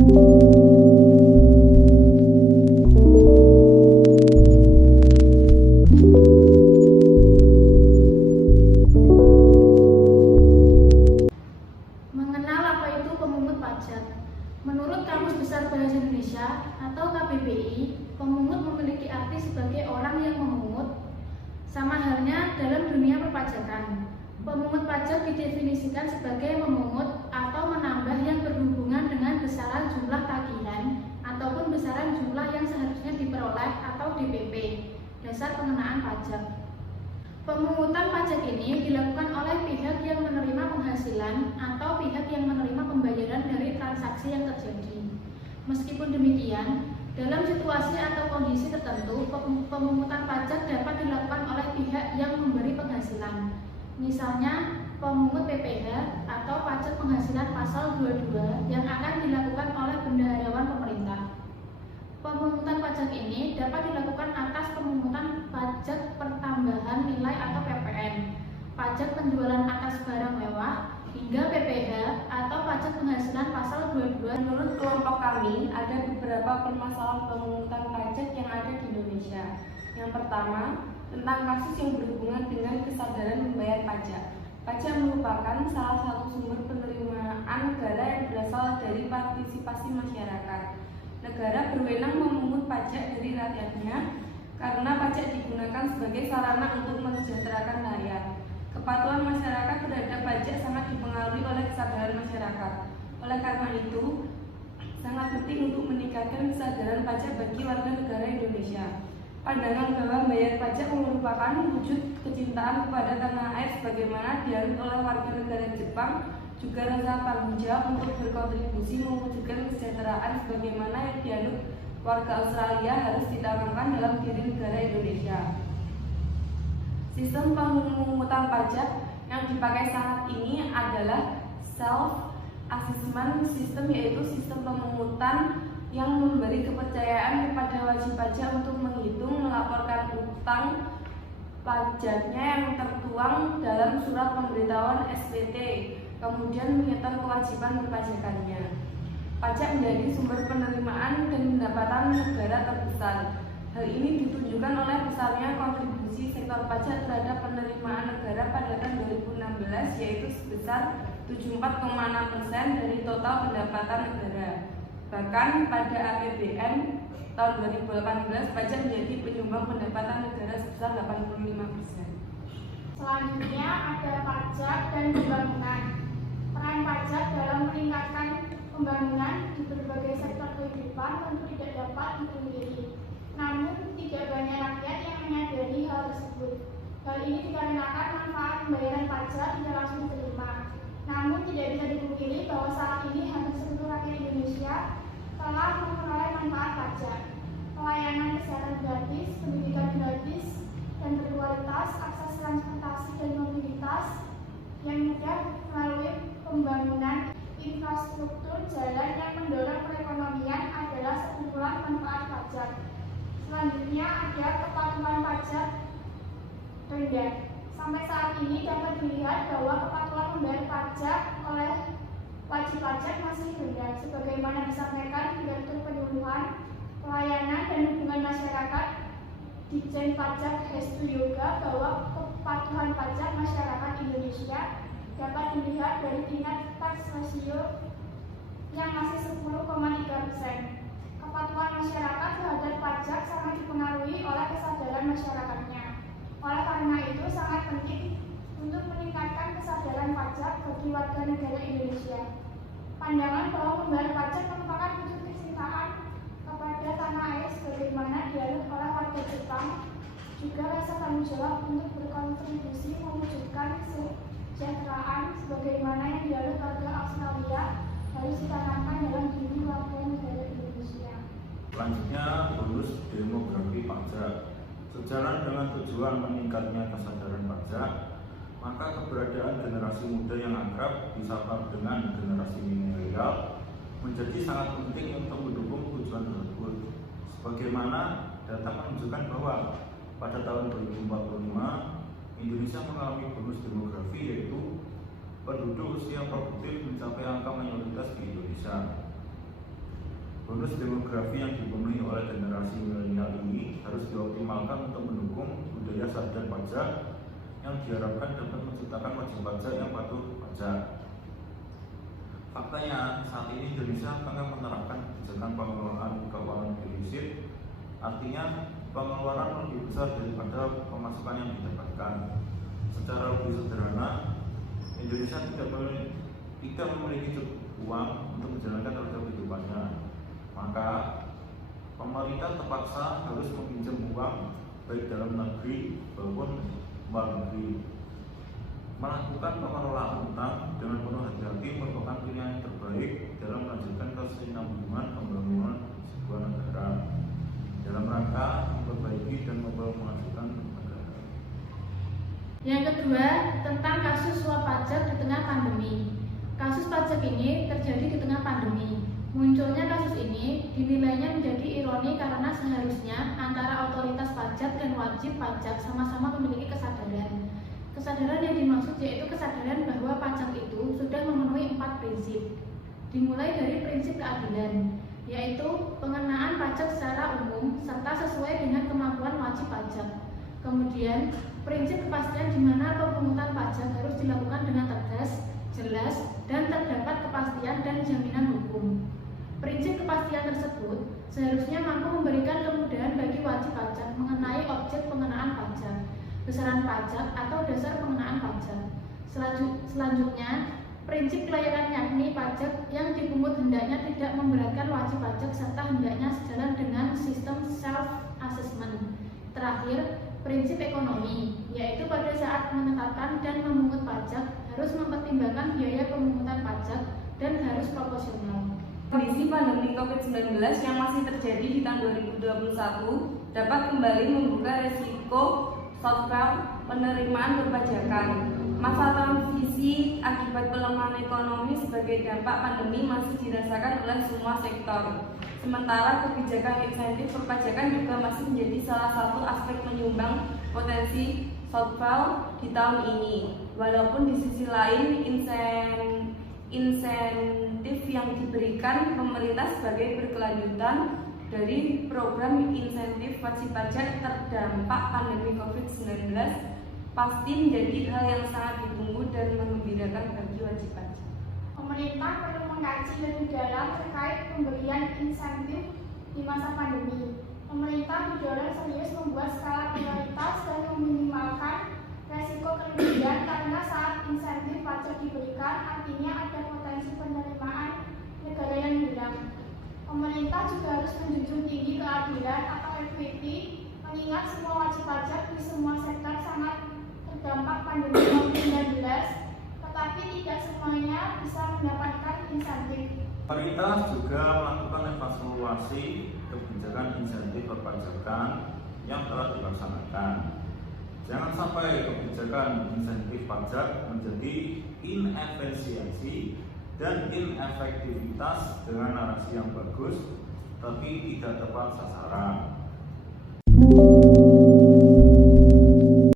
Mengenal apa itu pemungut pajak? Menurut Kamus Besar Bahasa Indonesia atau KBBI, pemungut memiliki arti sebagai orang yang memungut. Sama halnya dalam dunia perpajakan. Pemungut pajak didefinisikan sebagai memungut atau menambah yang berhubungan dengan besaran jumlah tagihan ataupun besaran jumlah yang seharusnya diperoleh atau DPP, dasar pengenaan pajak. Pemungutan pajak ini dilakukan oleh pihak yang menerima penghasilan atau pihak yang menerima pembayaran dari transaksi yang terjadi. Meskipun demikian, dalam situasi atau kondisi tertentu, pemungutan pajak dapat dilakukan oleh pihak yang memberi penghasilan. Misalnya, pemungut PPh atau pajak penghasilan pasal 22 yang akan dilakukan oleh bendaharawan pemerintah. Pemungutan pajak ini dapat dilakukan atas pemungutan pajak pertambahan nilai atau PPN, pajak penjualan atas barang mewah, hingga PPh atau pajak penghasilan pasal 22. Menurut kelompok kami, ada beberapa permasalahan pemungutan pajak yang ada di Indonesia. Yang pertama, tentang kasus yang berhubungan dengan kesadaran membayar pajak. Pajak merupakan salah satu sumber penerimaan negara yang berasal dari partisipasi masyarakat. Negara berwenang memungut pajak dari rakyatnya karena pajak digunakan sebagai sarana untuk mensejahterakan rakyat. Kepatuhan masyarakat terhadap pajak sangat dipengaruhi oleh kesadaran masyarakat. Oleh karena itu, sangat penting untuk meningkatkan kesadaran pajak bagi warga negara Indonesia. Pandangan bahwa membayar pajak merupakan wujud kecintaan kepada tanah air sebagaimana dianut oleh warga negara Jepang, juga rasa tanggung jawab untuk berkontribusi mewujudkan kesejahteraan sebagaimana yang dianut warga Australia harus ditanamkan dalam diri negara Indonesia. Sistem pemungutan pajak yang dipakai saat ini adalah self-assessment system, yaitu sistem pemungutan yang memberi kepercayaan kepada wajib pajak untuk menghitung, melaporkan utang pajaknya yang tertuang dalam surat pemberitahuan SPT, kemudian menyetor kewajiban perpajakannya. Pajak menjadi sumber penerimaan dan pendapatan negara terbesar. Hal ini ditunjukkan oleh besarnya kontribusi sektor pajak terhadap penerimaan negara pada tahun 2016, yaitu sebesar 74,6% dari total pendapatan negara. Bahkan pada APBN tahun 2018, pajak menjadi penyumbang pendapatan negara sebesar 85%. Selanjutnya ada pajak dan pembangunan. Peran pajak dalam meningkatkan pembangunan di berbagai sektor kehidupan tentu tidak dapat dipungkiri. Namun, tidak banyak rakyat yang menyadari hal tersebut. Hal ini dikarenakan manfaat pembayaran pajak tidak langsung diterima. Namun, tidak bisa dipungkiri bahwa saat ini hampir seluruh rakyat Indonesia telah memperoleh manfaat pajak. Pelayanan kesehatan gratis, pendidikan gratis dan berkualitas, akses transportasi dan mobilitas yang mudah melalui pembangunan infrastruktur jalan yang mendorong perekonomian adalah sekumpulan manfaat pajak. Selanjutnya ada kepatuhan pajak rendah. Sampai saat ini dapat dilihat bahwa kepatuhan membayar pajak oleh wajib pajak masih rendah, sebagaimana disampaikan Direktur Penyuluhan, Pelayanan dan Hubungan Masyarakat Ditjen Pajak Hestu Yoga bahwa kepatuhan pajak masyarakat Indonesia dapat dilihat dari tingkat tax ratio yang masih 10,3%. Kepatuhan masyarakat terhadap pajak sangat dipengaruhi oleh kesadaran masyarakatnya. Oleh karena itu sangat penting untuk meningkatkan kesadaran pajak bagi warga negara Indonesia. Pandangan bahwa membayar pajak merupakan wujud kecintaan kepada tanah air sebagaimana dianut oleh warga Jepang, juga rasa tanggung jawab untuk berkontribusi mewujudkan kesejahteraan sebagaimana yang dianut warga Australia harus ditanamkan dalam diri warga negara Indonesia. Selanjutnya, bonus demografi pajak. Sejalan dengan tujuan meningkatnya kesadaran pajak, maka keberadaan generasi muda yang akrab disapa dengan generasi milenial menjadi sangat penting untuk mendukung tujuan tersebut. Sebagaimana data menunjukkan bahwa pada tahun 2045 Indonesia mengalami bonus demografi, yaitu penduduk usia produktif mencapai angka mayoritas di Indonesia. Bonus demografi yang dipenuhi oleh generasi milenial ini harus dioptimalkan untuk mendukung budaya sadar pajak yang diharapkan dapat menciptakan wajib pajak yang patuh pajak. Faktanya, saat ini Indonesia tengah menerapkan kebijakan pengelolaan keuangan defisit, artinya pengeluaran lebih besar daripada pemasukan yang didapatkan. Secara lebih sederhana, Indonesia tidak memiliki cukup uang untuk menjalankan roda kehidupannya. Maka pemerintah terpaksa harus meminjam uang baik dalam negeri maupun luar negeri. Melakukan pengelolaan utang dengan penuh hati-hati merupakan pilihan yang terbaik dalam melanjutkan kesinambungan pembangunan sebuah negara dalam rangka memperbaiki dan memajukan negara. Yang kedua, tentang kasus suap pajak di tengah pandemi. Kasus pajak ini terjadi di tengah pandemi. Munculnya kasus ini dinilainya menjadi ironi karena seharusnya antara otoritas pajak dan wajib pajak sama-sama memiliki kesadaran. Kesadaran yang dimaksud yaitu kesadaran bahwa pajak itu sudah memenuhi 4 prinsip. Dimulai dari prinsip keadilan, yaitu pengenaan pajak secara umum serta sesuai dengan kemampuan wajib pajak. Kemudian, prinsip kepastian di mana pemungutan pajak harus dilakukan dengan tegas, jelas, dan terdapat kepastian dan jaminan hukum. Prinsip kepastian tersebut seharusnya mampu memberikan kemudahan bagi wajib pajak mengenai objek pengenaan pajak, besaran pajak, atau dasar pengenaan pajak. Selanjutnya, prinsip kelayakan yakni pajak yang dipungut hendaknya tidak memberatkan wajib pajak serta hendaknya sejalan dengan sistem self-assessment. Terakhir, prinsip ekonomi, yaitu pada saat menetapkan dan memungut pajak harus mempertimbangkan biaya pemungutan pajak dan harus proporsional. Kondisi pandemi COVID-19 yang masih terjadi di tahun 2021 dapat kembali membuka resiko shortfall penerimaan perpajakan. Masa transisi akibat pelemahan ekonomi sebagai dampak pandemi masih dirasakan oleh semua sektor. Sementara kebijakan insentif perpajakan juga masih menjadi salah satu aspek penyumbang potensi shortfall di tahun ini. Walaupun di sisi lain insentif yang diberikan pemerintah sebagai berkelanjutan dari program insentif wajib pajak terdampak pandemi COVID-19 pasti menjadi hal yang sangat ditunggu dan menggembirakan bagi wajib pajak. Pemerintah perlu mengkaji lebih dalam terkait pemberian insentif di masa pandemi. Pemerintah berdorong serius membuat skala prioritas dan meminimalkan resiko kerugian karena saat insentif pajak diberikan artinya ada potensi penerimaan negara yang hilang. Pemerintah juga harus menjunjung tinggi keadilan atau equity, mengingat semua wajib pajak di semua sektor sangat terdampak pandemi COVID-19, tetapi tidak semuanya bisa mendapatkan insentif. Pemerintah juga melakukan evaluasi kebijakan insentif perpajakan yang telah dilaksanakan. Jangan sampai kebijakan insentif pajak menjadi inefisiensi dan inefektivitas dengan narasi yang bagus, tapi tidak tepat sasaran.